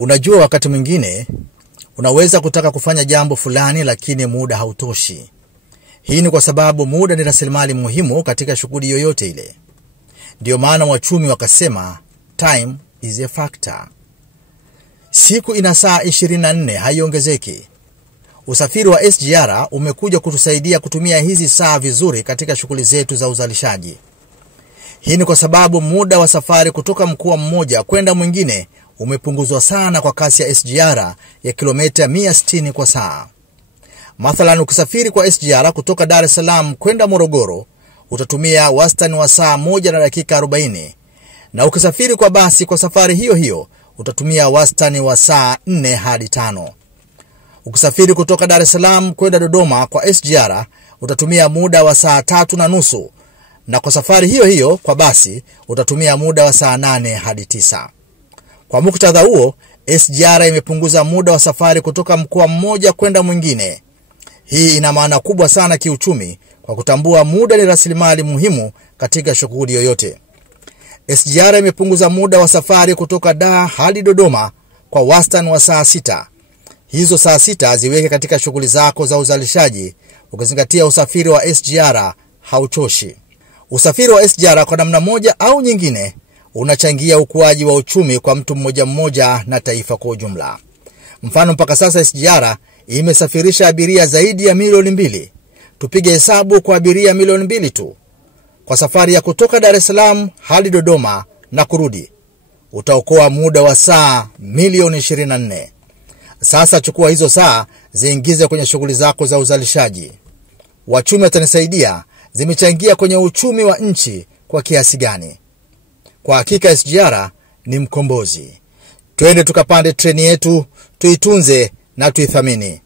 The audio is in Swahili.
Unajua, wakati mwingine unaweza kutaka kufanya jambo fulani lakini muda hautoshi. Hii ni kwa sababu muda ni rasilimali muhimu katika shughuli yoyote ile. Ndio maana wachumi wakasema time is a factor. Siku ina saa 24, haiongezeki. Usafiri wa SGR umekuja kutusaidia kutumia hizi saa vizuri katika shughuli zetu za uzalishaji. Hii ni kwa sababu muda wa safari kutoka mkoa mmoja kwenda mwingine umepunguzwa sana kwa kasi ya SGR ya kilomita 160 kwa saa. Mathalan, ukisafiri kwa SGR kutoka Dar es Salaam kwenda Morogoro utatumia wastani wa saa 1 na dakika 40, na ukisafiri kwa basi kwa safari hiyo hiyo utatumia wastani wa saa 4 hadi 5. Ukisafiri kutoka Dar es Salaam kwenda Dodoma kwa SGR utatumia muda wa saa 3:30, na kwa safari hiyo hiyo kwa basi utatumia muda wa saa 8 hadi 9. Kwa muktadha huo, SGR imepunguza muda wa safari kutoka mkoa mmoja kwenda mwingine. Hii ina maana kubwa sana kiuchumi kwa kutambua muda ni rasilimali muhimu katika shughuli yoyote. SGR imepunguza muda wa safari kutoka Dar hadi Dodoma kwa wastani wa saa 6. Hizo saa 6 ziweke katika shughuli zako za uzalishaji, ukizingatia usafiri wa SGR hauchoshi. Usafiri wa SGR kwa namna moja au nyingine unachangia ukuaji wa uchumi kwa mtu mmoja mmoja na taifa kwa ujumla. Mfano, mpaka sasa SGR imesafirisha abiria zaidi ya milioni 2. Tupige hesabu kwa abiria milioni 2 tu kwa safari ya kutoka Dar es Salaam hadi Dodoma na kurudi, utaokoa muda wa saa milioni 24. Sasa chukua hizo saa ziingize kwenye shughuli zako za uzalishaji. Wachumi watanisaidia zimechangia kwenye uchumi wa nchi kwa kiasi gani? Kwa hakika SGR ni mkombozi. Twende tukapande treni yetu, tuitunze na tuithamini.